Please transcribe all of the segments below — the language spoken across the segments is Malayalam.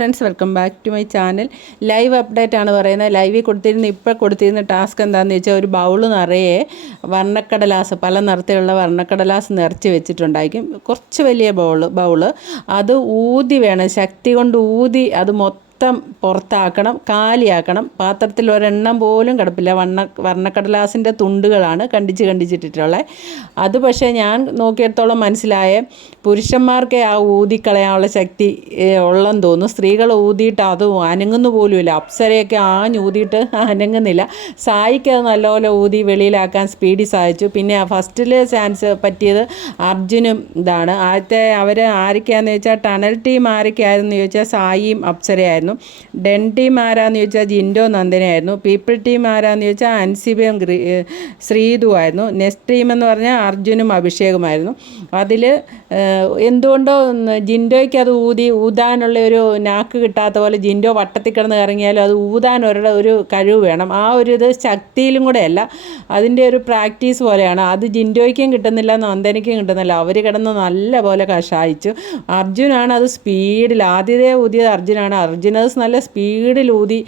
Friends welcome back to my channel live update ആണ് പറയുന്നത്. ലൈവിൽ കൊടുത്തിരുന്ന ഇപ്പോൾ കൊടുത്തിരുന്ന ടാസ്ക് എന്താണെന്ന് വെച്ചാൽ ഒരു ബൗൾ നിറയെ വർണക്കടലാസ് പല നിറത്തിലുള്ള വർണക്കടലാസ് നിറച്ച് വെച്ചിട്ടുണ്ടായിരിക്കും. കുറച്ച് വലിയ ബൗൾ ബൗൾ അത് ഊതി വേണം ശക്തി കൊണ്ട് ഊതി അത് മൊത്തം പുറത്താക്കണം കാലിയാക്കണം. പാത്രത്തിൽ ഒരെണ്ണം പോലും കിടപ്പില്ല. വണ്ണ വർണക്കടലാസിന്റെ തുണ്ടുകളാണ് കണ്ടിച്ച് കണ്ടിച്ചിട്ടിട്ടുള്ളത് അത് പക്ഷേ ഞാൻ നോക്കിയിടത്തോളം മനസ്സിലായ പുരുഷന്മാർക്കേ ആ ഊതിക്കളയാനുള്ള ശക്തി ഉള്ളെന്ന് തോന്നുന്നു. സ്ത്രീകൾ ഊതിയിട്ട് അത് അനങ്ങുന്നു പോലുമില്ല. അപ്സരയൊക്കെ ആഞ്ഞ് ഊതിയിട്ട് അനങ്ങുന്നില്ല. സായിക്ക് അത് നല്ലപോലെ ഊതി വെളിയിലാക്കാൻ സ്പീഡിൽ സാധിച്ചു. പിന്നെ ഫസ്റ്റിൽ ചാൻസ് പറ്റിയത് അർജുനും ഇതാണ്. ആദ്യത്തെ അവർ ആരൊക്കെയാണെന്ന് ചോദിച്ചാൽ ടണൽ ടീം ആരൊക്കെയായിരുന്നു ചോദിച്ചാൽ സായിയും അപ്സരയായിരുന്നു. ഡെൻ ടീം ആരാന്ന് ചോദിച്ചാൽ ജിൻഡോ നന്ദനയായിരുന്നു. പീപ്പിൾ ടീം ആരാന്ന് ചോദിച്ചാൽ അൻസിബയും ശ്രീതു ആയിരുന്നു നെക്സ്റ്റ് ടീം എന്ന് പറഞ്ഞാൽ അർജുനും അഭിഷേകുമായിരുന്നു. അതിൽ എന്തുകൊണ്ടോ ജിൻഡോയ്ക്ക് അത് ഊതി ഊതാനുള്ള ഒരു നാക്ക് കിട്ടാത്ത പോലെ ജിൻഡോ വട്ടത്തിൽ കിടന്ന് ഇറങ്ങിയാലും അത് ഊതാൻ ഒരുടെ ഒരു കഴിവ് വേണം. ആ ഒരു ഇത് ശക്തിയിലും കൂടെ അല്ല അതിന്റെ ഒരു പ്രാക്ടീസ് പോലെയാണ്. അത് ജിൻഡോയ്ക്കും കിട്ടുന്നില്ല നന്ദനയ്ക്കും കിട്ടുന്നില്ല. അവർ കിടന്ന് നല്ല പോലെ കഷായിച്ചു. അർജുനാണ് അത് സ്പീഡിൽ ആദ്യത്തെ ഊതിയത് അർജുനാണ്. അർജുനത് നല്ല സ്പീഡിൽ ഊതി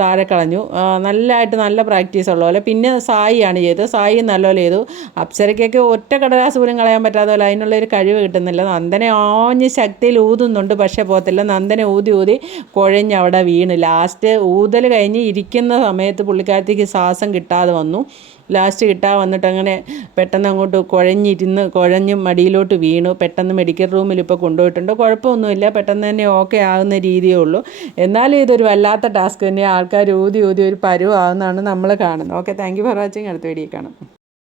താഴെ കളഞ്ഞു. നല്ലതായിട്ട് നല്ല പ്രാക്ടീസ് ഉള്ള പോലെ. പിന്നെ സായിയാണ് ചെയ്തത്. സായി നല്ലപോലെ ചെയ്തു. അപ്സരയ്ക്കൊക്കെ ഒറ്റ കടലാസ് പോലും കളയാൻ പറ്റാത്ത പോലെ അതിനുള്ള ഒരു കഴിവ് കിട്ടുന്നില്ല. നന്ദനെ ആഞ്ഞ് ശക്തിയിൽ ഊതുന്നുണ്ട് പക്ഷേ പോകത്തില്ല. നന്ദനെ ഊതി ഊതി കുഴഞ്ഞ് അവിടെ വീണ്. ലാസ്റ്റ് ഊതൽ കഴിഞ്ഞ് ഇരിക്കുന്ന സമയത്ത് പുള്ളിക്കാരത്തേക്ക് ശ്വാസം കിട്ടാതെ വന്നു. ലാസ്റ്റ് കിട്ടാൻ വന്നിട്ട് അങ്ങനെ പെട്ടെന്ന് അങ്ങോട്ട് കുഴഞ്ഞിരുന്ന് കുഴഞ്ഞ് മടിയിലോട്ട് വീണു. പെട്ടെന്ന് മെഡിക്കൽ റൂമിൽ ഇപ്പോൾ കൊണ്ടുപോയിട്ടുണ്ട്. കുഴപ്പമൊന്നുമില്ല. പെട്ടെന്ന് തന്നെ ഓക്കെ ആകുന്ന രീതിയേ ഉള്ളൂ. എന്നാലും ഇതൊരു വല്ലാത്ത ടാസ്ക് തന്നെ ആൾക്കാർ ഊതി ഊതി ഒരു പരുവാകുന്നതാണ് നമ്മൾ കാണുന്നത്. Okay thank you for watching അടുത്ത വീഡിയോ കാണാം.